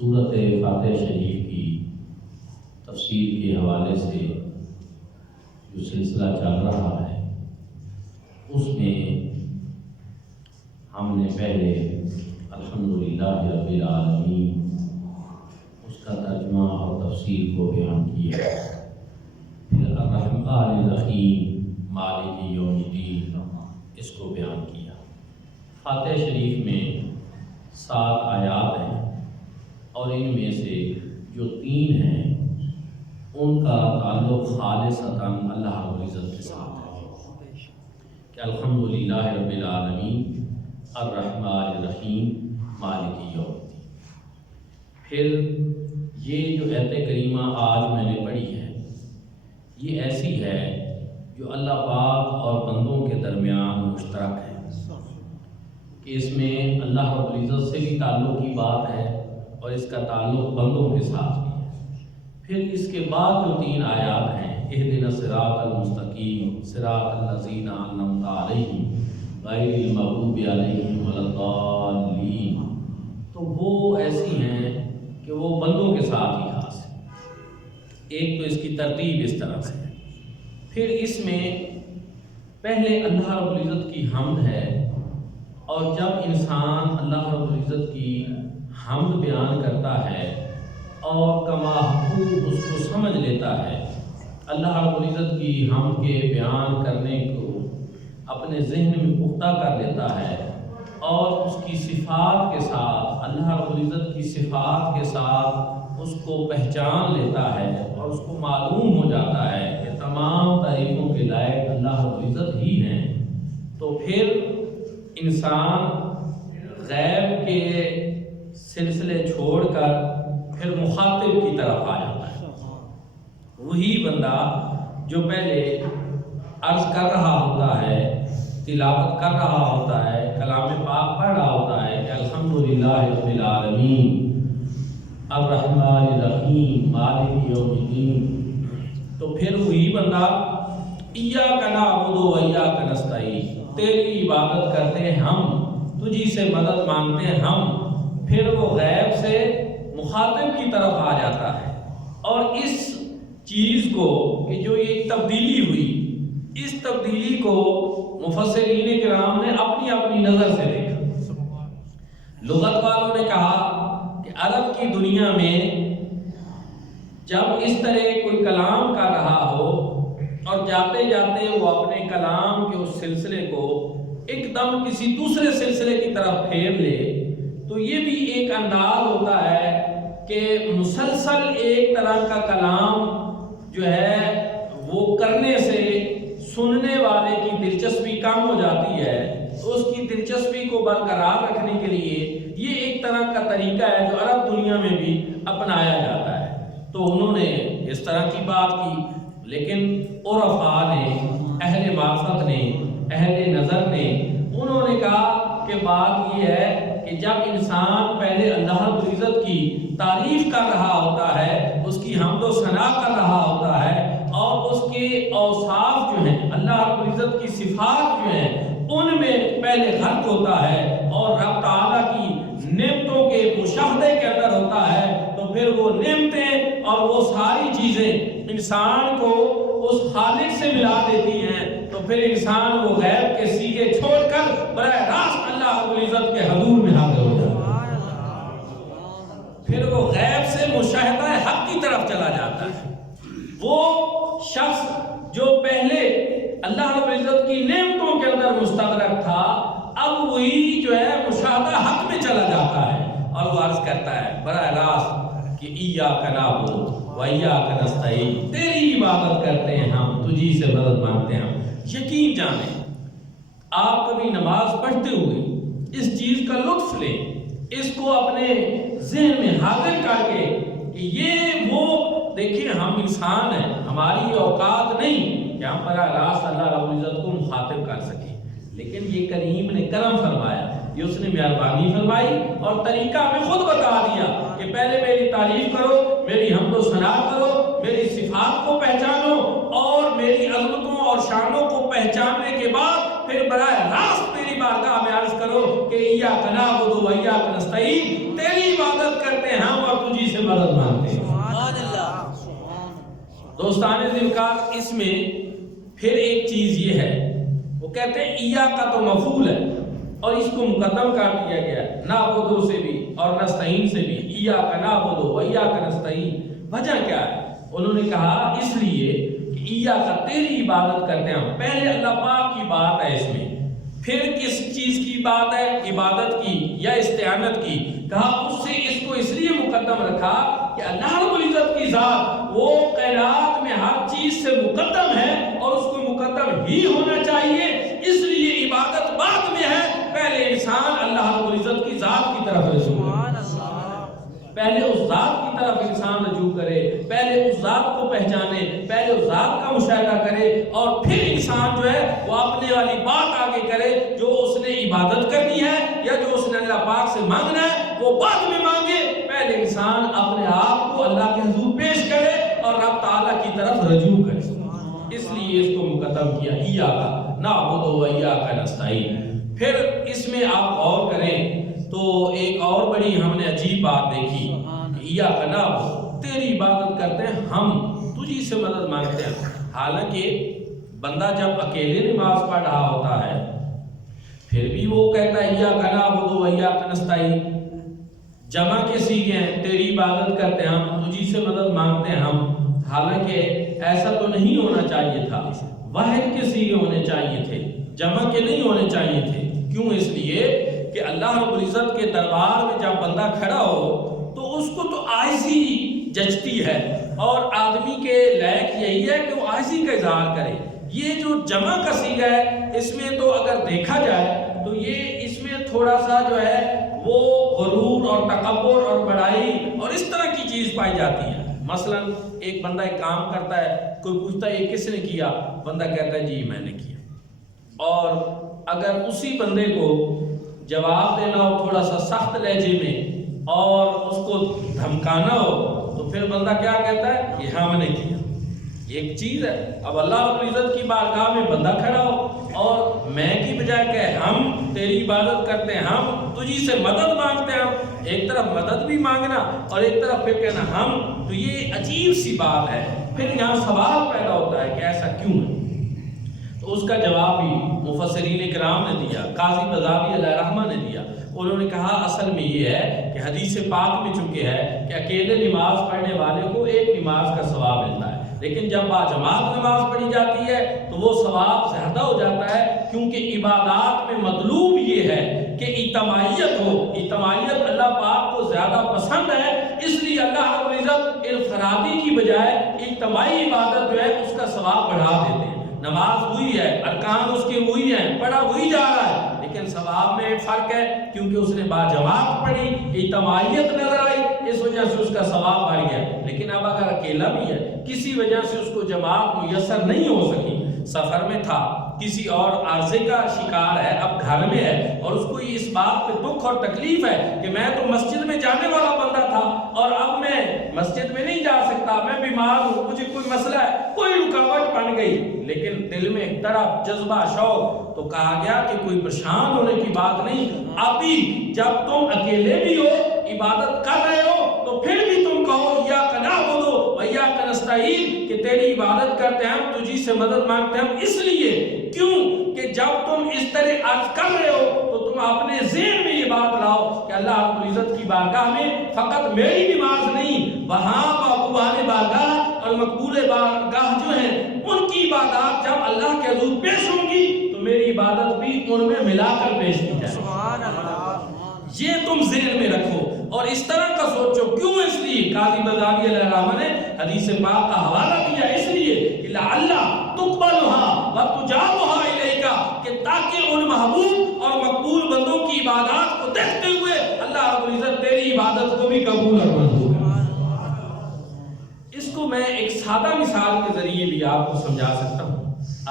سورۃ فاتحہ شریف کی تفسیر کے حوالے سے جو سلسلہ چل رہا ہے اس میں ہم نے پہلے الحمدللہ رب العالمین اس کا ترجمہ اور تفسیر کو بیان کیا، پھر الرحمن الرحیم مالک یوم الدین اس کو بیان کیا۔ فاتحہ شریف میں 7 آیات ہیں اور ان میں سے جو 3 ہیں ان کا تعلق خالصتاً اللہ رب العزت کے ساتھ ہے کہ الحمدللہ رب العالمین الرحمن الرحیم مالک یوم الدین۔ پھر یہ جو آیت کریمہ آج میں نے پڑھی ہے یہ ایسی ہے جو اللہ پاک اور بندوں کے درمیان مشترک ہے کہ اس میں اللہ رب العزت سے بھی تعلق کی بات ہے اور اس کا تعلق بندوں کے ساتھ بھی ہے۔ پھر اس کے بعد جو 3 آیات ہیں اہدنا الصراط المستقیم صراط الذین انعمت علیہم غیر المغضوب علیہم ولا الضالین، تو وہ ایسی ہیں کہ وہ بندوں کے ساتھ ہی خاص ہے۔ ایک تو اس کی ترتیب اس طرح سے ہے۔ پھر اس میں پہلے اللہ رب العزت کی حمد ہے، اور جب انسان اللہ رب العزت کی حمد بیان کرتا ہے اور کما حقوق اس کو سمجھ لیتا ہے، اللہ رب العزت کی حمد کے بیان کرنے کو اپنے ذہن میں پختہ کر لیتا ہے اور اس کی صفات کے ساتھ اللہ رب العزت کی صفات کے ساتھ اس کو پہچان لیتا ہے اور اس کو معلوم ہو جاتا ہے کہ تمام تعریفوں کے لائق اللہ رب العزت ہی ہیں، تو پھر انسان غیب کے سلسلے چھوڑ کر پھر مخاطب کی طرف آ جاتا ہے۔ وہی بندہ جو پہلے عرض کر رہا ہوتا ہے، تلاوت کر رہا ہوتا ہے، کلام پاک پڑھ رہا ہوتا ہے کہ الحمدللہ رب العالمین الرحمن الرحیم مالک یوم الدین، تو پھر وہی بندہ ایاک نعبد و ایاک نستعین، تیری عبادت کرتے ہیں ہم، تجھی سے مدد مانگتے ہیں ہم، پھر وہ غیب سے مخاطب کی طرف آ جاتا ہے۔ اور اس چیز کو کہ جو یہ تبدیلی ہوئی، اس تبدیلی کو مفسرین کرام نے اپنی اپنی نظر سے دیکھا۔ لغت والوں نے کہا کہ عرب کی دنیا میں جب اس طرح کوئی کلام کر رہا ہو اور جاتے جاتے وہ اپنے کلام کے اس سلسلے کو ایک دم کسی دوسرے سلسلے کی طرف پھیر لے، تو یہ بھی ایک انداز ہوتا ہے کہ مسلسل ایک طرح کا کلام جو ہے وہ کرنے سے سننے والے کی دلچسپی کم ہو جاتی ہے، تو اس کی دلچسپی کو برقرار رکھنے کے لیے یہ ایک طرح کا طریقہ ہے جو عرب دنیا میں بھی اپنایا جاتا ہے۔ تو انہوں نے اس طرح کی بات کی، لیکن عرفاء نے، اہل معرفت نے، اہل نظر نے، انہوں نے کہا کہ بات یہ ہے کہ جب انسان پہلے اللہ رب العزت کی تعریف کر رہا ہوتا ہے، اس کی حمد و ثنا کر رہا ہوتا ہے اور اس کے اوصاف جو ہیں، اللہ رب العزت کی صفات جو ہیں ان میں پہلے غرق ہوتا ہے اور رب تعالیٰ کی نعمتوں کے مشاہدے کے اندر ہوتا ہے، تو پھر وہ نعمتیں اور وہ ساری چیزیں انسان کو اس خالق سے ملا دیتی ہیں، تو پھر انسان وہ غیب کے سیغے چھوڑ کر براہ راست اللہ رب العزت کے حضور میں حاضر ہو جاتا ہے، پھر وہ غیب سے مشاہدہ حق کی طرف چلا جاتا ہے۔ وہ شخص جو پہلے اللہ رب العزت کی نعمتوں کے اندر مستغرق تھا، اب وہی جو ہے مشاہدہ حق میں چلا جاتا ہے اور وہ عرض کرتا ہے براہ راست کہ ایاک نعبد و ایاک نستعین، تیری عبادت کرتے ہیں ہم، تجھی سے مدد مانگتے ہیں ہم۔ یقین جانیں آپ کبھی نماز پڑھتے ہوئے اس چیز کا لطف لیں، اس کو اپنے ذہن میں حاضر کر کے کہ یہ وہ دیکھیں ہم انسان ہیں، ہماری اوقات نہیں کہ ہم براہ راست اللہ رب العزت کو مخاطب کر سکیں، لیکن یہ کریم نے کرم فرمایا، یہ اس نے مہربانی فرمائی اور طریقہ ہمیں خود بتا دیا کہ پہلے میری تعریف کرو، میری حمد و ثنا کرو، میری صفات کو پہچانو اور میری عظمتوں اور شانوں کو پہچاننے کے بعد پھر براہ راست میری بارگاہ میں عرض کرو کہ ایاک نعبد و ایاک نستعین، تیری عبادت کرتے ہیں ہم اور تجھی سے مدد مانگتے ہیں۔ دوستان ذوالفقار، اس میں پھر ایک چیز یہ ہے، وہ کہتے ہیں ایاکا تو مفعول ہے اور اس کو مقدم کر دیا گیا ہے، نعبدو سے بھی اور نستعین سے بھی، ایاکا نعبدو و ایاکا نستعین۔ وجہ کیا ہے؟ انہوں نے کہا اس لیے کہ ایاکا تیری عبادت کرتے ہیں، پہلے اللہ پاک کی بات ہے اس میں، پھر کس چیز کی بات ہے؟ عبادت کی یا استعانت کی۔ کہا اس سے اس کو اس لیے مقدم رکھا کہ اللہ رب العزت کی ذات وہ کائنات میں ہر چیز سے مقدم ہے اور اس کو مقدم ہی ہونا چاہیے، اس لیے عبادت بعد میں ہے، پہلے انسان اللہ رب العزت کی ذات کی طرف رجوع کرے، پہلے اس ذات کی طرف انسان رجوع کرے، پہلے اس ذات کو پہچانے، پہلے اس ذات کا مشاہدہ کرے، اور پھر انسان جو ہے وہ اپنے والی بات آگے کرے، جو اس نے عبادت کرنی ہے یا جو اس نے اللہ پاک سے مانگنا ہے وہ بعد میں مانگے، پہلے انسان اپنے آپ کو اللہ کے حضور پیش کرے اور رب تعالیٰ کی طرف رجوع کرے، اس لیے اس کو مقدم کیا ایاکا نعبدو و ایاکا نستعین۔ پھر اس میں آپ غور کریں تو ایک اور بڑی ہم نے عجیب بات دیکھی، ایاکا نعبدو تیری عبادت کرتے ہیں ہم، تجھی سے مدد مانگتے ہیں۔ حالانکہ بندہ جب اکیلے نماز پڑھ رہا ہوتا ہے پھر بھی وہ کہتا ہے ایاکا نعبدو و ایاکا نستعین، جمع کے صیغے ہیں، تیری عبادت کرتے ہیں ہم، تجھی سے مدد مانگتے ہیں ہم، حالانکہ ایسا تو نہیں ہونا چاہیے تھا، واحد کے صیغے ہونے چاہیے تھے، جمع کے نہیں ہونے چاہیے تھے۔ کیوں؟ اس لیے کہ اللہ رب العزت کے دربار میں جب بندہ کھڑا ہو تو اس کو تو عاجزی جچتی ہے، اور آدمی کے لائق یہی ہے کہ وہ عاجزی کا اظہار کرے۔ یہ جو جمع کا صیغہ ہے اس میں تو اگر دیکھا جائے تو یہ اس میں تھوڑا سا جو ہے وہ غرور اور تکبر اور بڑائی اور اس طرح کی چیز پائی جاتی ہے۔ مثلا ایک بندہ ایک کام کرتا ہے، کوئی پوچھتا ہے یہ کس نے کیا، بندہ کہتا ہے جی میں نے کیا، اور اگر اسی بندے کو جواب دینا ہو تھوڑا سا سخت لہجے میں اور اس کو دھمکانا ہو تو پھر بندہ کیا کہتا ہے کہ ہم نے کیا۔ ایک چیز ہے، اب اللہ رب العزت کی بارگاہ میں بندہ کھڑا ہو اور میں کی بجائے کہ ہم تیری عبادت کرتے ہیں، ہم تجھی سے مدد مانگتے ہیں، ہم ایک طرف مدد بھی مانگنا اور ایک طرف پھر کہنا ہم، تو یہ عجیب سی بات ہے۔ پھر یہاں سوال پیدا ہوتا ہے کہ ایسا کیوں ہے؟ تو اس کا جواب بھی مفسرین کرام نے دیا، قاضی بزاوی علیہ رحمہ نے دیا۔ انہوں نے کہا اصل میں یہ ہے کہ حدیث پاک میں چونکہ ہے کہ اکیلے نماز پڑھنے والے کو ایک نماز کا ثواب ملتا ہے، لیکن جب باجماعت نماز پڑھی جاتی ہے تو وہ ثواب زیادہ ہو جاتا ہے، کیونکہ عبادات میں مطلوب یہ ہے کہ اجتماعیت ہو، اجتماعیت اللہ پاک کو زیادہ پسند ہے، اس لیے اللہ رب العزت انفرادی کی بجائے اجتماعی عبادت جو ہے اس کا ثواب بڑھا دیتے ہیں۔ نماز ہوئی ہے، ارکان اس کے وہی ہیں، پڑھا وہی جا رہا ہے، لیکن ثواب میں فرق ہے، کیونکہ اس نے باجماعت پڑھی، اجتماعیت نظر آئی، اس وجہ سے اس کا ثواب بڑھ گیا۔ لیکن اب اگر اکیلا بھی ہے، کسی وجہ سے اس کو جماعت میسر نہیں ہو سکی، سفر میں تھا، کسی اور عارضے کا شکار ہے، اب گھر میں ہے اور اس کو اس بات پہ دکھ اور تکلیف ہے کہ میں تو مسجد میں جانے والا بندہ تھا اور اب میں مسجد میں نہیں جا سکتا، میں بیمار ہوں، مجھے کوئی مسئلہ ہے، کوئی رکاوٹ بن گئی، لیکن دل میں ایک طرف جذبہ شوق، تو کہا گیا کہ کوئی پریشان ہونے کی بات نہیں، ابھی جب تم اکیلے بھی ہو عبادت کر رہے ہو تو پھر بھی تم کہو ایاک نعبدو و ایاک نستعین، کہ تیری عبادت کرتے ہیں ہم، تجھی سے مدد مانگتے ہیں ہم، اس لیے کیوں کہ جب تم اس طرح عرض کر رہے ہو تو تم اپنے ذہن میں یہ بات لاؤ کہ اللہ رب العزت کی بارگاہ میں فقط میری نماز نہیں، وہاں محبوبان بارگاہ اور مقبول بارگاہ جو ہیں ان کی عبادات جب اللہ کے حضور پیش ہوں گی تو میری عبادت بھی ان میں ملا کر پیش کی جائے۔ سبحان اللہ، یہ تم ذہن میں رکھو اور اس طرح کا سوچو۔ کیوں؟ اس لیے قاضی بزاوی علیہ الرحمہ نے حدیث پاک کا حوالہ دیا، اس لیے کہ لعل تقبلها وتجابها الیک، کہ تاکہ ان محبوب اور مقبول بندوں کی عبادات کو دیکھتے ہوئے اللہ رب العزت تیری عبادت کو بھی قبول اور منظور کرے۔ اس کو میں ایک سادہ مثال کے ذریعے بھی آپ کو سمجھا سکتا ہوں۔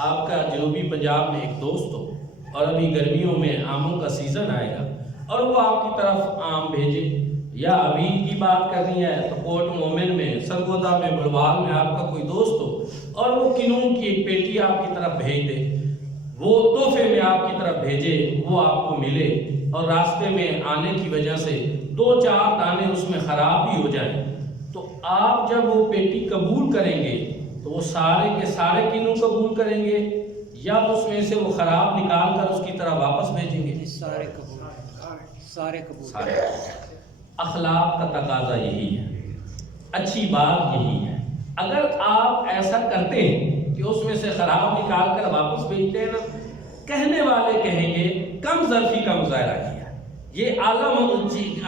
آپ کا جنوبی پنجاب میں ایک دوست ہو اور ابھی گرمیوں میں آموں کا سیزن آئے گا اور وہ آپ کی طرف آم بھیجے، یا ابھی کی بات کرنی ہے تو کوٹ مومن میں، سرگودا میں، بڑوال میں آپ کا کوئی دوست ہو اور وہ کنون کی ایک پیٹی آپ کی طرف بھیج دے، وہ تحفے میں آپ کی طرف بھیجے، وہ آپ کو ملے اور راستے میں آنے کی وجہ سے 2 4 دانے اس میں خراب بھی ہو جائیں تو آپ جب وہ پیٹی قبول کریں گے تو وہ سارے کے سارے کینوں قبول کریں گے یا اس میں سے وہ خراب نکال کر اس کی طرح واپس بھیجیں گے؟ سارے قبول، سارے قبول۔ سارے۔ اخلاق کا تقاضا یہی ہے، اچھی بات یہی ہے۔ اگر آپ ایسا کرتے ہیں کہ اس میں سے خراب نکال کر واپس بھیجتے ہیں نا، کہنے والے کہیں گے کم ظرفی کا مظاہرہ کیا۔ یہ اعلیٰ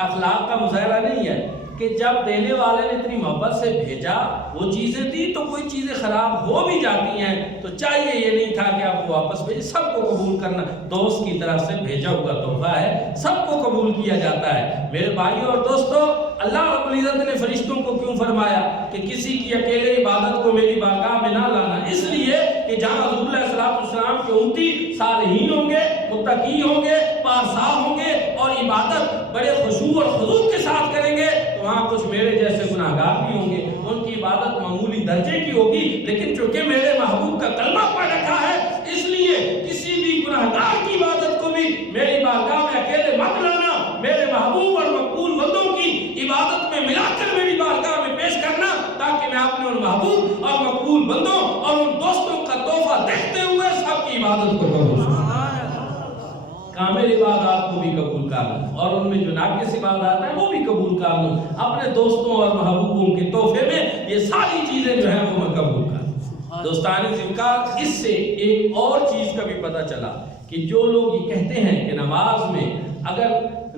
اخلاق کا مظاہرہ نہیں ہے کہ جب دینے والے نے اتنی محبت سے بھیجا، وہ چیزیں دی تو کوئی چیزیں خراب ہو بھی جاتی ہیں تو چاہیے یہ نہیں تھا کہ آپ واپس بھیجیں، سب کو قبول کرنا۔ دوست کی طرف سے بھیجا ہوا تحفہ ہے، سب کو قبول کیا جاتا ہے۔ میرے بھائیوں اور دوستوں، اللہ رب العزت نے فرشتوں کو کیوں فرمایا کہ کسی کی اکیلے عبادت کو میری بارگاہ میں نہ لانا؟ اس لیے کہ جہاں حضور علیہ السلام کے امتی صالحین ہوں گے، متقی ہوں گے، پارسا ہوں گے اور عبادت بڑے خشوع اور خضوع کے ساتھ کریں گے تو وہاں کچھ میرے جیسے گناہگار بھی ہوں گے، ان کی عبادت معمولی درجے کی ہوگی، لیکن چونکہ میرے محبوب کا کلمہ پڑھ رکھا ہے اس لیے کسی بھی گناہگار کی عبادت کو بھی میری بارگاہ میں اکیلے مت لانا، میرے محبوب اور مقبول بندوں کی عبادت میں ملا کر میری بارگاہ میں پیش کرنا، تاکہ میں اپنے ان محبوب اور مقبول بندوں اور ان دوستوں کا تحفہ دیکھتے ہوئے سب کی عبادت کو قبول کروں، کامل عبادات کو بھی قبول کر لوں اور ان میں جو ناقص عبادات ہیں وہ بھی قبول کر لوں۔ اپنے دوستوں اور محبوبوں کے تحفے میں یہ ساری چیزیں جو ہیں وہ میں قبول کر لوں۔ دوستانی ذکر، اس سے ایک اور چیز کا بھی پتہ چلا کہ جو لوگ یہ کہتے ہیں کہ نماز میں اگر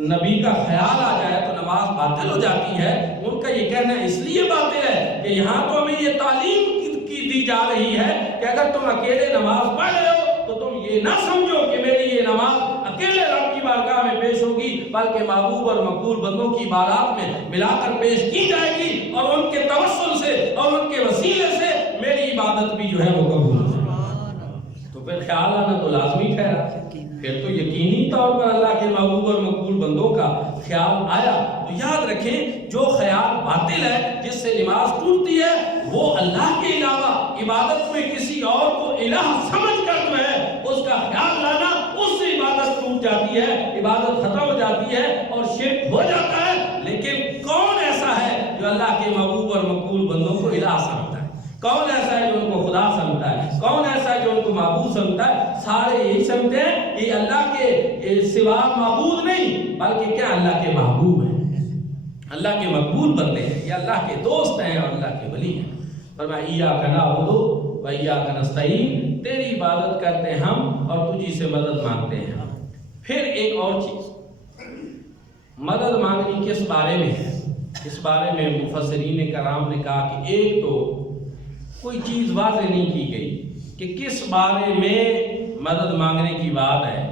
نبی کا خیال آ جائے تو نماز باطل ہو جاتی ہے، ان کا یہ کہنا اس لیے باطل ہے کہ یہاں تو ہمیں یہ تعلیم کی دی جا رہی ہے کہ اگر تم اکیلے نماز پڑھ رہے ہو تو تم یہ نہ سمجھو کہ میری یہ نماز اکیلے رب کی بارگاہ میں پیش ہوگی، بلکہ محبوب اور مقبول بندوں کی عبادات میں ملا کر پیش کی جائے گی اور ان کے توسل سے اور ان کے وسیلے سے میری عبادت بھی جو ہے وہ قبول ہو جائے۔ تو پھر خیال آنا تو لازمی ٹھہرا، پھر تو یقینی طور پر اللہ کے محبوب اور مقبول بندوں کا خیال آیا۔ تو یاد رکھیں، جو خیال باطل ہے جس سے نماز ٹوٹتی ہے وہ اللہ کے علاوہ عبادت میں کسی اور کو الہ سمجھ کر جو ہے اس کا خیال لانا، اس سے عبادت ٹوٹ جاتی ہے، عبادت ختم ہو جاتی ہے اور شرک ہو جاتا ہے۔ لیکن کون ایسا ہے جو اللہ کے محبوب اور مقبول بندوں کو الہ سمجھتا ہے؟ کون ایسا ہے جو ان کو خدا سمجھتا ہے؟ کون ایسا ہے جو ان کو معبود سمجھتا ہے؟ سارے یہی سمجھتے ہیں کہ اللہ کے سوا معبود نہیں، بلکہ کیا اللہ کے محبوب ہیں، اللہ کے مقبول بندے ہیں، یہ اللہ کے دوست ہیں اور اللہ کے ولی ہیں۔ فرمایا ایاک نعبد و ایاک نستعین، تیری عبادت کرتے ہیں ہم اور تجھی سے مدد مانگتے ہیں۔ پھر ایک اور چیز، مدد مانگنی کس بارے میں ہے؟ اس بارے میں مفسرین کرام نے کہا کہ ایک تو کوئی چیز واضح نہیں کی گئی کہ کس بارے میں مدد مانگنے کی بات ہے۔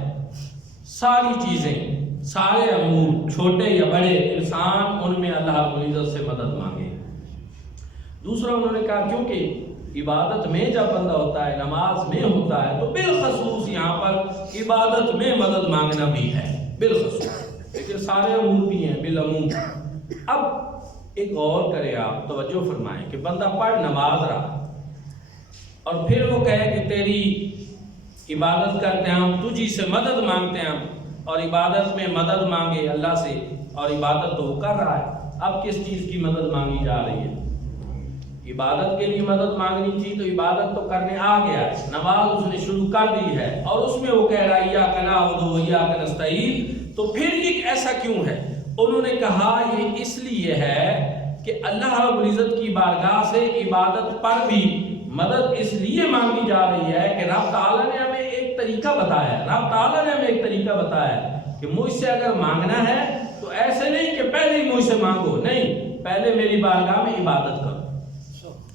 ساری چیزیں، سارے امور، چھوٹے یا بڑے، انسان ان میں اللہ رب العزت سے مدد مانگے۔ دوسرا انہوں نے کہا کیونکہ عبادت میں جب بندہ ہوتا ہے، نماز میں ہوتا ہے، تو بالخصوص یہاں پر عبادت میں مدد مانگنا بھی ہے، بالخصوص، لیکن سارے امور بھی ہیں بالعموم۔ اب ایک غور کریں، آپ توجہ فرمائیں کہ بندہ پڑھ نماز رہا اور پھر وہ کہے کہ تیری عبادت کرتے ہیں ہم، تجھی سے مدد مانگتے ہیں ہم، اور عبادت میں مدد مانگے اللہ سے، اور عبادت تو وہ کر رہا ہے۔ اب کس چیز کی مدد مانگی جا رہی ہے؟ عبادت کے لیے مدد مانگنی تھی تو عبادت تو کرنے آ گیا ہے، نماز اس نے شروع کر دی ہے اور اس میں وہ کہہ رہا ہے ایاک نعبد و ایاک نستعین، تو پھر یہ ایسا کیوں ہے؟ انہوں نے کہا یہ اس لیے ہے کہ اللہ رب العزت کی بارگاہ سے عبادت پر بھی مدد اس لیے مانگی جا رہی ہے کہ رب تعالیٰ نے ہمیں ایک طریقہ بتایا ہے، رب تعالیٰ نے ہمیں ایک طریقہ بتایا ہے کہ مجھ سے اگر مانگنا ہے تو ایسے نہیں کہ پہلے ہی مجھ سے مانگو، نہیں، پہلے میری بارگاہ میں عبادت کرو،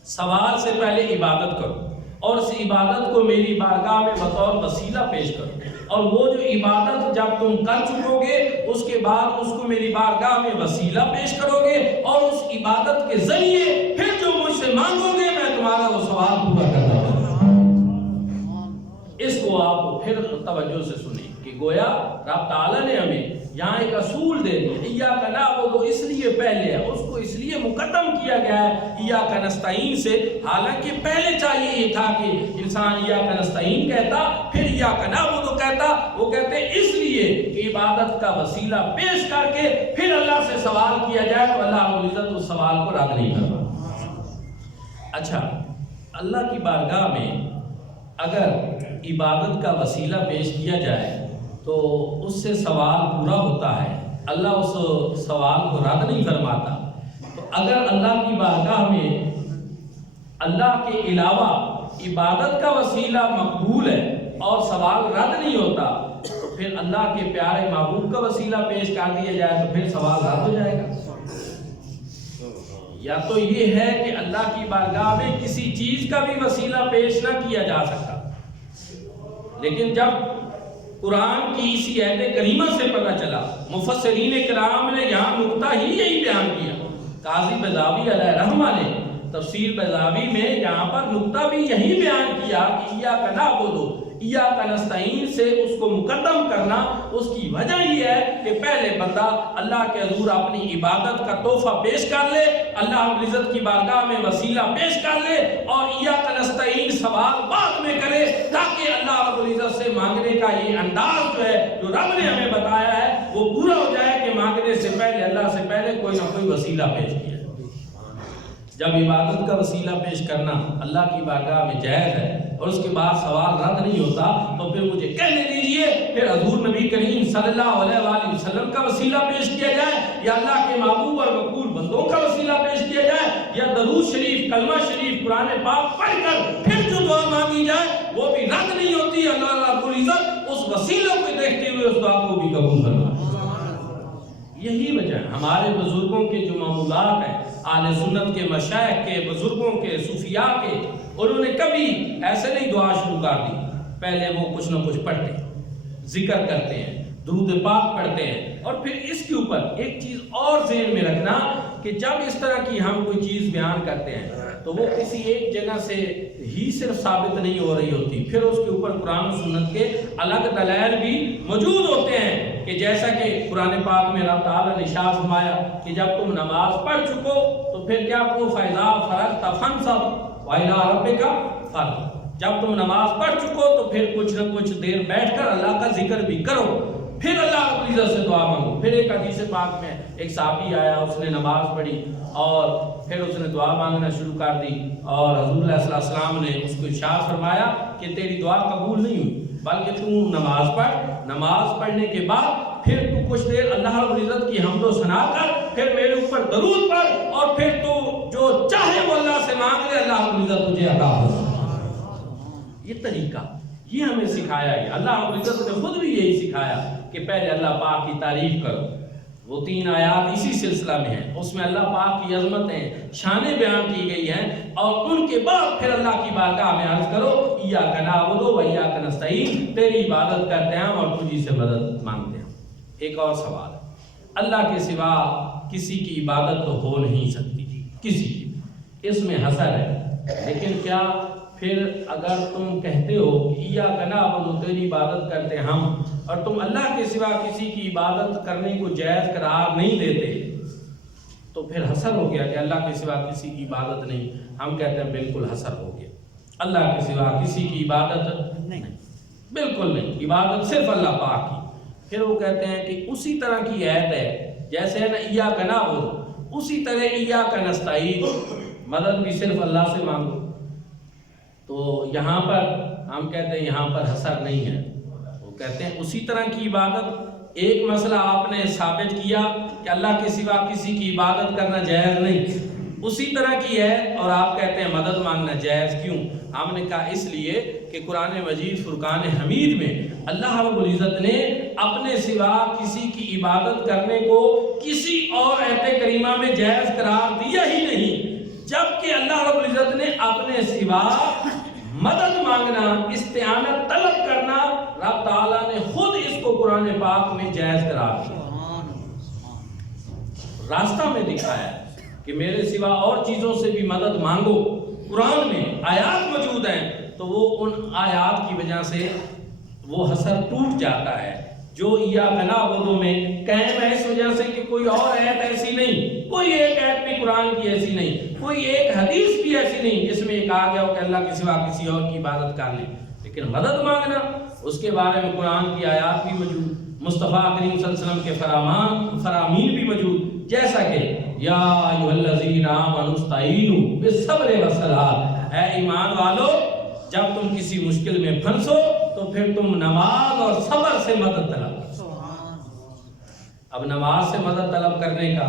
سوال سے پہلے عبادت کرو اور اس عبادت کو میری بارگاہ میں بطور وسیلہ پیش کرو، اور وہ جو عبادت جب تم کر چکو گے اس کے بعد اس کو میری بارگاہ میں وسیلہ پیش کرو گے اور اس عبادت کے ذریعے پھر جو مجھ سے مانگو گے میں تمہارا وہ سوال پورا کرتا ہوں۔ اس کو آپ پھر توجہ سے سنیں کہ گویا رب تعالیٰ نے ہمیں یہاں ایک اصول دے دیا، ایاک نعبد اس لیے پہلے ہے، اس کو اس لیے مقدم کیا گیا ہے ایاک نستعین سے، حالانکہ پہلے چاہیے یہ تھا کہ انسان ایاک نستعین کہتا پھر ایاک نعبد کہتا۔ وہ کہتے ہیں اس لیے کہ عبادت کا وسیلہ پیش کر کے پھر اللہ سے سوال کیا جائے تو اللہ رب العزت اس سوال کو رد نہیں کرتا۔ اچھا، اللہ کی بارگاہ میں اگر عبادت کا وسیلہ پیش کیا جائے تو اس سے سوال پورا ہوتا ہے، اللہ اس سوال کو رد نہیں فرماتا۔ تو اگر اللہ کی بارگاہ میں اللہ کے علاوہ عبادت کا وسیلہ مقبول ہے اور سوال رد نہیں ہوتا تو پھر اللہ کے پیارے محبوب کا وسیلہ پیش کر دیا جائے تو پھر سوال رد ہو جائے گا۔ یا تو یہ ہے کہ اللہ کی بارگاہ میں کسی چیز کا بھی وسیلہ پیش نہ کیا جا سکتا، لیکن جب قرآن کی اسی آیت کریمہ سے پتہ چلا، مفسرین کرام نے یہاں نقطہ ہی یہی بیان کیا۔ قاضی بیضاوی علیہ رحمہ نے تفسیر بیضاوی میں یہاں پر نقطہ بھی یہی بیان کیا کہ ایاک نعبد ایاک نستعین سے اس کو مقدم کرنا، اس کی وجہ یہ ہے کہ پہلے بندہ اللہ کے حضور اپنی عبادت کا تحفہ پیش کر لے، اللہ رب العزت کی بارگاہ میں وسیلہ پیش کر لے، اور ایاک نستعین سوال بعد میں کرے، تاکہ اللہ رب العزت سے مانگنے کا یہ انداز جو ہے جو رب نے ہمیں بتایا ہے وہ پورا ہو جائے کہ مانگنے سے پہلے اللہ سے پہلے کوئی نہ کوئی وسیلہ پیش کیا۔ جب عبادت کا وسیلہ پیش کرنا اللہ کی بارگاہ میں جائز ہے اور اس کے بعد سوال رد نہیں ہوتا تو پھر مجھے کہنے دیجئے پھر حضور نبی کریم صلی اللہ علیہ وآلہ وسلم کا وسیلہ پیش کیا جائے، یا اللہ کے محبوب اور مقبول بندوں کا وسیلہ پیش کیا جائے، یا درود شریف، کلمہ شریف، قرآن پاک پڑھ کر پھر جو دعا مانگی جائے وہ بھی رد نہیں ہوتی۔ اللہ رب العزت اس وسیلوں کو دیکھتے ہوئے اس دعا کو بھی قبول فرمائے۔ یہی وجہ ہے ہمارے بزرگوں کے جو معمولات ہیں، اہل سنت کے، مشائخ کے، بزرگوں کے، صوفیاء کے، انہوں نے کبھی ایسے نہیں دعا شروع کر دی، پہلے وہ کچھ نہ کچھ پڑھتے ہیں، ذکر کرتے ہیں، درود پاک پڑھتے ہیں، اور پھر اس کے اوپر ایک چیز اور ذہن میں رکھنا کہ جب اس طرح کی ہم کوئی چیز بیان کرتے ہیں تو وہ کسی ایک جگہ سے ہی صرف ثابت نہیں ہو رہی ہوتی، پھر اس کے اوپر قرآن و سنت کے الگ دلائل بھی موجود ہوتے ہیں، کہ جیسا کہ قرآن پاک میں اللہ تعالیٰ نے ارشاد فرمایا کہ جب تم نماز پڑھ چکو تو پھر کیا کرو، فَإِذَا فَرَغْتَ فَانْصَبْ وَإِلَىٰ رَبِّكَ فَارْغَب، جب تم نماز پڑھ چکو تو پھر کچھ نہ کچھ دیر بیٹھ کر اللہ کا ذکر بھی کرو، پھر اللہ رب العزت سے دعا مانگو۔ پھر ایک حدیث پاک میں ایک صحابی آیا، اس نے نماز پڑھی اور پھر اس نے دعا مانگنا شروع کر دی، اور حضور علیہ السلام نے اس کو ارشاد فرمایا کہ تیری دعا قبول نہیں ہوئی، بلکہ تو نماز پڑھ، نماز پڑھنے کے بعد پھر تو کچھ دیر اللہ رب العزت کی حمد و ثنا کر، پھر میرے اوپر درود پڑھ، اور پھر تو جو چاہے وہ اللہ سے مانگ لے، اللہ رب العزت تجھے عطا ہوگا۔ یہ طریقہ یہ ہمیں سکھایا گیا، اللہ رب العزت نے خود بھی یہی سکھایا کہ پہلے اللہ پاک کی تعریف کرو۔ وہ 3 آیات اسی سلسلہ میں ہیں، اس میں اللہ پاک کی عظمتیں، شانیں بیان کی گئی ہیں، اور ان کے بعد پھر اللہ کی بارگاہ میں عرض کرو ایاک نعبد و ایاک نستعین، تیری عبادت کرتے ہیں اور تجھی سے مدد مانگتے ہیں۔ ایک اور سوال، اللہ کے سوا کسی کی عبادت تو ہو نہیں سکتی، کسی کی، اس میں حصر ہے، لیکن کیا پھر اگر تم کہتے ہو کہ ایاک نعبد، تیری عبادت کرتے ہم، اور تم اللہ کے سوا کسی کی عبادت کرنے کو جائز قرار نہیں دیتے تو پھر حصر ہو گیا کہ اللہ کے سوا کسی کی عبادت نہیں۔ ہم کہتے ہیں بالکل حصر ہو گیا، اللہ کے سوا کسی کی عبادت نہیں، بالکل نہیں، عبادت صرف اللہ پاک کی۔ پھر وہ کہتے ہیں کہ اسی طرح کی آیت ہے جیسے ہے نا ایاک نعبد، اسی طرح ایاک نستعین، مدد بھی صرف اللہ سے مانگو۔ تو یہاں پر ہم کہتے ہیں یہاں پر حصر نہیں ہے، وہ کہتے ہیں اسی طرح کی عبادت۔ ایک مسئلہ آپ نے ثابت کیا کہ اللہ کے سوا کسی کی عبادت کرنا جائز نہیں، اسی طرح کی ہے، اور آپ کہتے ہیں مدد مانگنا جائز کیوں؟ ہم نے کہا اس لیے کہ قرآن مجید فرقان حمید میں اللہ رب العزت نے اپنے سوا کسی کی عبادت کرنے کو کسی اور آیت کریمہ میں جائز قرار دیا ہی نہیں، جبکہ اللہ رب العزت نے اپنے سوا مدد مانگنا، استعانت طلب کرنا، رب تعالیٰ نے خود اس کو قرآن پاک میں جائز قرار دیا، راستہ میں دکھایا کہ میرے سوا اور چیزوں سے بھی مدد مانگو۔ قرآن میں آیات موجود ہیں تو وہ ان آیات کی وجہ سے وہ حصر ٹوٹ جاتا ہے۔ جو ایاک نعبد میں قائم ہے اس وجہ سے کہ کوئی اور آیت ایسی نہیں، کوئی ایک آیت بھی قرآن کی ایسی نہیں، کوئی ایک حدیث بھی ایسی نہیں جس میں ایک آ گیا ہو کہ اللہ کے سوا کسی اور کی عبادت کر لیں۔ لیکن مدد مانگنا، اس کے بارے میں قرآن کی آیات بھی موجود، مصطفیٰ کریم صلی اللہ علیہ وسلم کے فرامین بھی موجود، جیسا کہ یا ایھا الذین آمنوا استعینوا بالصبر والصلاۃ، اے ایمان والو جب تم کسی مشکل میں پھنسو تو پھر تم نماز اور صبر سے مدد طلب کرو۔ اب نماز سے مدد طلب کرنے کا،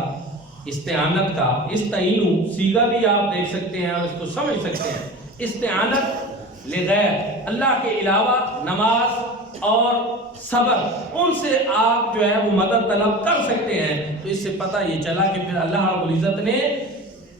استعانت کا، استعینوا صیغہ بھی آپ دیکھ سکتے ہیں اور اس کو سمجھ سکتے ہیں۔ استعانت لغیر اللہ کے علاوہ نماز اور صبر، ان سے آپ جو ہے وہ مدد طلب کر سکتے ہیں۔ تو اس سے پتہ یہ چلا کہ پھر اللہ رب العزت نے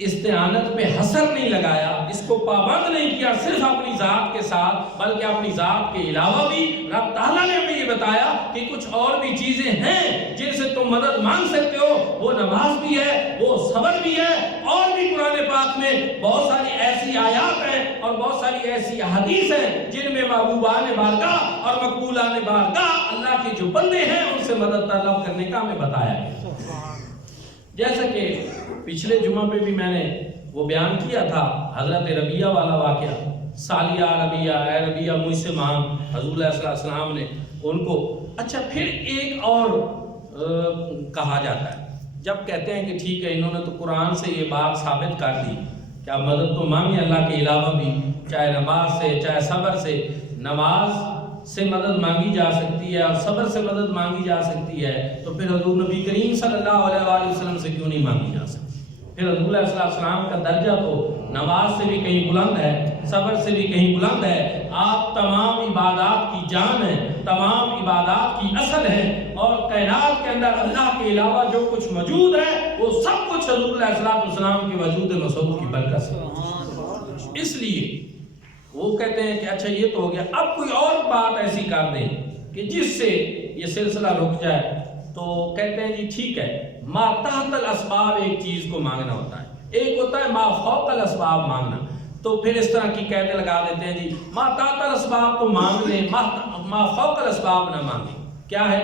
استعانت پہ حصر نہیں لگایا، اس کو پابند نہیں کیا صرف اپنی ذات کے ساتھ، بلکہ اپنی ذات کے علاوہ بھی رب تعالیٰ نے ہمیں یہ بتایا کہ کچھ اور بھی چیزیں ہیں جن سے تم مدد مانگ سکتے ہو، وہ نماز بھی ہے، وہ صبر بھی ہے، اور بھی قرآن پاک میں بہت ساری ایسی آیات ہیں اور بہت ساری ایسی احادیث ہیں جن میں محبوبان بارگاہ اور مقبولان بارگاہ اللہ کے جو بندے ہیں ان سے مدد طلب کرنے کا ہمیں بتایا ہے۔ جیسا کہ پچھلے جمعہ پہ بھی میں نے وہ بیان کیا تھا حضرت ربیہ والا واقعہ، سالیہ ربیہ، اے ربیہ مجھ سے مانگ، حضور علیہ السلام نے ان کو۔ اچھا پھر ایک اور کہا جاتا ہے جب کہتے ہیں کہ ٹھیک ہے انہوں نے تو قرآن سے یہ بات ثابت کر دی کہ آپ مدد تو مانگیں اللہ کے علاوہ بھی، چاہے نماز سے چاہے صبر سے، نماز سے مدد مانگی جا سکتی ہے اور صبر سے مدد مانگی جا سکتی ہے، تو پھر حضور نبی کریم صلی اللہ علیہ وآلہ وسلم سے کیوں نہیں مانگی جا سکتی؟ پھر حضور علیہ السلام کا درجہ تو نماز سے بھی کہیں بلند ہے، صبر سے بھی کہیں بلند ہے، آپ تمام عبادات کی جان ہیں، تمام عبادات کی اصل ہیں، اور کائنات کے اندر اللہ کے علاوہ جو کچھ موجود ہے وہ سب کچھ حضور علیہ السلام کے وجود مسعود کی برکت سے۔ اس لیے وہ کہتے ہیں کہ اچھا یہ تو ہو گیا، اب کوئی اور بات ایسی کر دیں کہ جس سے یہ سلسلہ رک جائے، تو کہتے ہیں جی ٹھیک ہے ما تحت الاسباب ایک چیز کو مانگنا ہوتا ہے، ایک ہوتا ہے ما فوق الاسباب مانگنا۔ تو پھر اس طرح کی قیدیں لگا دیتے ہیں جی ما تحت الاسباب تو مانگ لیں، ما فوق الاسباب نہ مانگیں۔ کیا ہے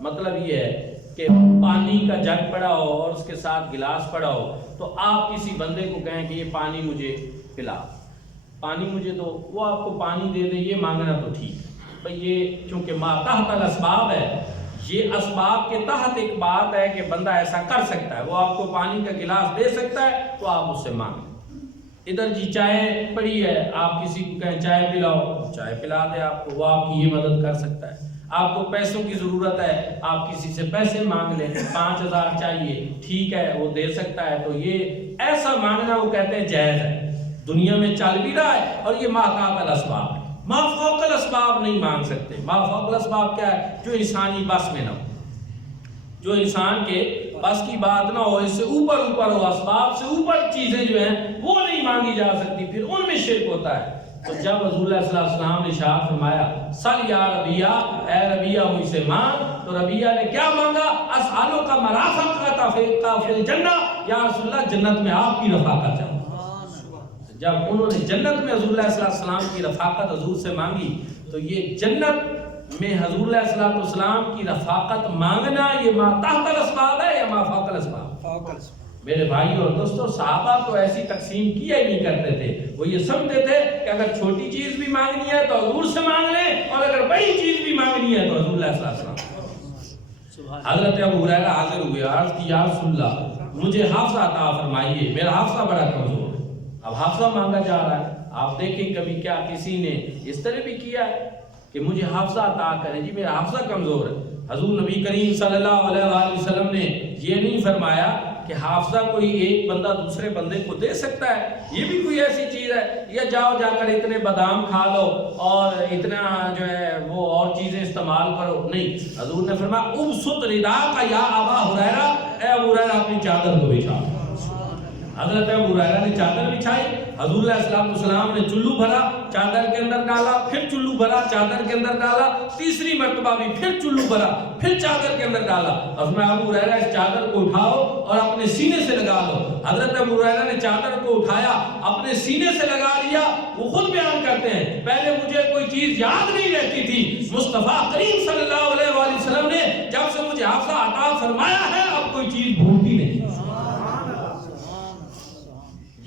مطلب یہ ہے کہ پانی کا جگ پڑا ہو اور اس کے ساتھ گلاس پڑا ہو، تو آپ کسی بندے کو کہیں کہ یہ پانی مجھے پلا، پانی مجھے دو، وہ آپ کو پانی دے دے، یہ مانگنا تو ٹھیک ہے بھئی، یہ چونکہ ما تحت الاسباب ہے، یہ اسباب کے تحت ایک بات ہے کہ بندہ ایسا کر سکتا ہے، وہ آپ کو پانی کا گلاس دے سکتا ہے تو آپ اس سے مانگیں۔ ادھر جی چائے پڑی ہے، آپ کسی کو کہیں چائے پلاؤ، چائے پلا دے آپ کو، وہ آپ کی یہ مدد کر سکتا ہے۔ آپ کو پیسوں کی ضرورت ہے، آپ کسی سے پیسے مانگ لیں، 5000 چاہیے، ٹھیک ہے وہ دے سکتا ہے، تو یہ ایسا مانگنا وہ کہتے ہیں جائز ہے، دنیا میں چل بھی رہا ہے، اور یہ ما تحت الاسباب ہے۔ ما فوق الاسباب نہیں مانگ سکتے۔ ما فوق الاسباب کیا ہے؟ جو انسانی بس میں نہ ہو، جو انسان کے بس کی بات نہ ہو، اس سے اوپر ہو، اسباب سے اوپر چیزیں جو ہیں وہ نہیں مانگی جا سکتی، پھر ان میں شرک ہوتا ہے۔ تو جب حضور علیہ السلام نے ارشاد فرمایا سل یا ربیہ، اے ربیہ مجھ سے مانگ، تو ربیہ نے کیا مانگا؟ اسالو کا مرافقۃ فی الجنہ، یا رسول اللہ جنت میں آپ کی رفاقت چاہوں۔ جب انہوں نے جنت میں حضور علیہ السلام کی رفاقت حضور سے مانگی، تو یہ جنت میں حضور علیہ السلام کی رفاقت مانگنا یہ ما تحت الاسباب ہے یا ما فوق الاسباب؟ میرے بھائی اور دوستو، صحابہ تو ایسی تقسیم کیا ہی نہیں کرتے تھے، وہ یہ سمجھتے تھے کہ اگر چھوٹی چیز بھی مانگنی ہے تو حضور سے مانگ لیں، اور اگر بڑی چیز بھی مانگنی ہے تو حضور علیہ السلام۔ حضرت ابو ہریرہ حاضر ہوئے، عرض کی یا رسول اللہ مجھے حافظہ عطا فرمائیے، میرا حافظہ بڑا کمزور ہے۔ اب حافظہ مانگا جا رہا ہے، آپ دیکھیں کبھی کیا کسی نے اس طرح بھی کیا ہے کہ مجھے حافظہ عطا کریں، جی میرا حافظہ کمزور ہے۔ حضور نبی کریم صلی اللہ علیہ وآلہ وسلم نے یہ نہیں فرمایا کہ حافظہ کوئی ایک بندہ دوسرے بندے کو دے سکتا ہے، یہ بھی کوئی ایسی چیز ہے، یا جاؤ جا کر اتنے بادام کھا لو اور اتنا جو ہے وہ اور چیزیں استعمال کرو، نہیں۔ حضور نے فرمایا ابسط رداءک یا ابا ہریرہ، اے ابو ہریرہ اپنی چادر کو بچھا۔ حضرت ابو ہریرہ نے چادر بچھائی، حضور علیہ الصلوۃ والسلام نے چلو بھرا، چادر کے اندر ڈالا، پھر چلو بھرا، چادر کے اندر ڈالا، تیسری مرتبہ بھی پھر چلو بھرا، پھر چادر کے اندر ڈالا۔ حضرت ابو ہریرہ اس چادر کو اٹھاؤ اور اپنے سینے سے لگا لو۔ حضرت ابو ہریرہ نے چادر کو اٹھایا، اپنے سینے سے لگا لیا۔ وہ خود بیان کرتے ہیں پہلے مجھے کوئی چیز یاد نہیں رہتی تھی، مصطفیٰ کریم صلی اللہ علیہ وآلہ وسلم نے جب سے مجھے حافظہ عطا فرمایا ہے اب کوئی چیز بھولتی نہیں۔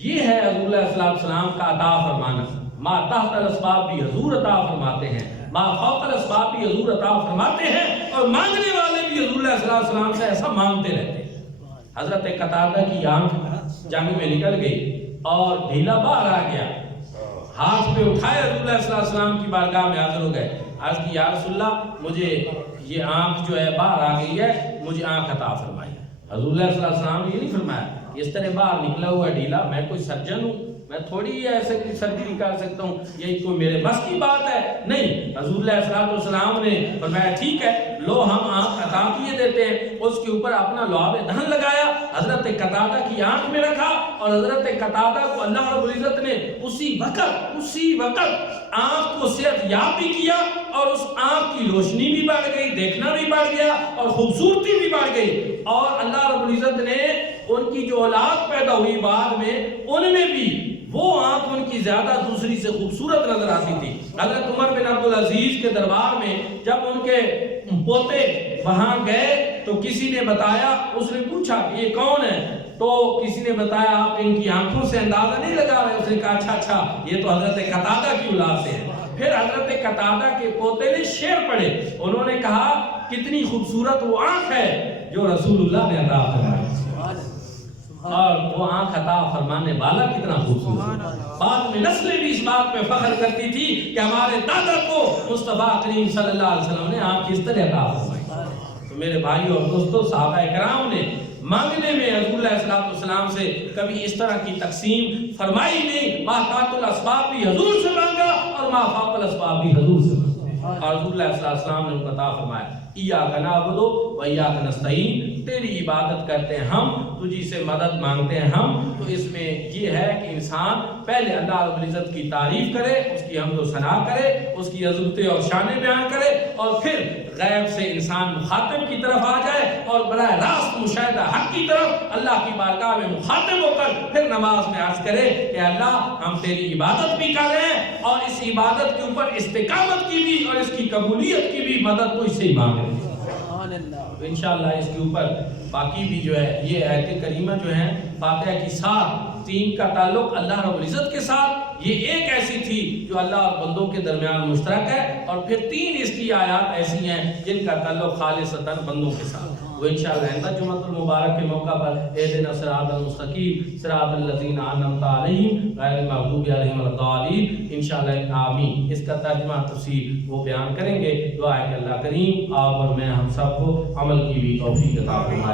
یہ ہے حضور علیہ السلام کا عطا فرمانا۔ ما تحت الاسباب بھی حضور عطا فرماتے ہیں، ما فوق الاسباب بھی حضور عطا فرماتے ہیں، اور مانگنے والے بھی حضور علیہ السلام سے ایسا مانگتے رہتے ہیں۔ حضرت قتادہ کی آنکھ جنگ میں نکل گئی اور ڈھیلا باہر آ گیا، ہاتھ پہ اٹھائے حضور علیہ السلام کی بارگاہ میں حاضر ہو گئے، عرض کی یا رسول اللہ مجھے یہ آنکھ جو ہے باہر آ گئی ہے، مجھے آنکھ عطا فرمائی۔ حضور علیہ السلام نے یہ نہیں فرمایا اس طرح باہر نکلا ہوا ڈھیلا، میں کوئی سرجن ہوں، میں تھوڑی ایسے کی سرجری نکال سکتا ہوں، یہی کوئی میرے بس کی بات ہے، نہیں۔ حضور علیہ السلام نے فرمایا ٹھیک ہے لو ہم آنکھ عطا کیے دیتے ہیں۔ اس کے اوپر اپنا لعاب دہن لگایا، حضرت قتادہ کی آنکھ میں رکھا، اور حضرت قتادہ کو اللہ رب العزت نے اسی وقت آنکھ کو صحت یاب بھی کیا، اور اس آنکھ کی روشنی بھی بڑھ گئی، دیکھنا بھی بڑھ گیا، اور خوبصورتی بھی بڑھ گئی، اور اللہ رب العزت نے ان کی جو اولاد پیدا ہوئی بعد میں ان میں بھی وہ آنکھ ان کی زیادہ دوسری سے خوبصورت نظر آتی تھی۔ حضرت عمر بن عبدالعزیز کے دربار میں جب ان کے پوتے وہاں گئے تو کسی نے بتایا، اس نے پوچھا کہ یہ کون ہے، تو کسی نے بتایا آپ ان کی آنکھوں سے اندازہ نہیں لگا رہے، اس نے کہا اچھا یہ تو حضرت قتادہ کی اولاد سے ہے۔ پھر حضرت قتادہ کے پوتے نے شعر پڑھے، انہوں نے کہا کتنی خوبصورت وہ آنکھ ہے جو رسول اللہ نے عطا فرمائی، اور وہ آنکھ عطا فرمانے والا کتنا خوبصورت۔ بعد میں نسلیں بھی اس بات پہ فخر کرتی تھی کہ ہمارے دادا کو مصطفیٰ کریم صلی اللہ علیہ وسلم نے آنکھ کس طرح عطا فرمائی۔ تو میرے بھائیو اور دوستو، صحابہ کرام نے مانگنے میں حضور علیہ السلام سے کبھی اس طرح کی تقسیم فرمائی نہیں۔ ما تحت الاسباب بھی حضور سے مانگا، اور ما فوق الاسباب بھی حضور سے مانگا، اور حضور علیہ السلام نے ان کو عطا فرمایا ایاک نعبد و ایاک نستعین، تیری عبادت کرتے ہیں ہم، تجھی سے مدد مانگتے ہیں ہم۔ تو اس میں یہ ہے کہ انسان پہلے اللہ رب العزت کی تعریف کرے، اس کی حمد و ثنا کرے، اس کی عظمتیں اور شانیں بیان کرے، اور پھر غیب سے انسان مخاطب کی طرف آ جائے، اور براہ راست مشاہدہ حق کی طرف اللہ کی بارگاہ میں مخاطب ہو کر پھر نماز میں عرض کرے کہ اللہ ہم تیری عبادت بھی کر رہے ہیں، اور اس عبادت کے اوپر استقامت کی بھی اور اس کی قبولیت کی بھی مدد تو اس سے ہی مانگ رہے ہیں۔ تو انشاءاللہ اس کے اوپر باقی بھی جو ہے یہ آیت کریمہ جو ہیں فاتحہ کی ساتھ، تین کا تعلق اللہ رب العزت کے ساتھ، یہ ایک ایسی تھی جو اللہ اور بندوں کے درمیان مشترک ہے، اور پھر تین اس کی آیات ایسی ہیں جن کا تعلق خالصتاً بندوں کے ساتھ۔ وہ انشاءاللہ آئندہ جمعۃ المبارک کے موقع پر اہدنا الصراط المستقیم صراط الذین انعمت علیہم غیر المغضوب علیہم ولا الضالین، انشاءاللہ آمین، اس کا ترجمہ تفسیر وہ بیان کریں گے۔ دعا ہے کہ اللہ کریم آپ اور میں ہم سب کو عمل کی بھی توفیق عطا فرمائے۔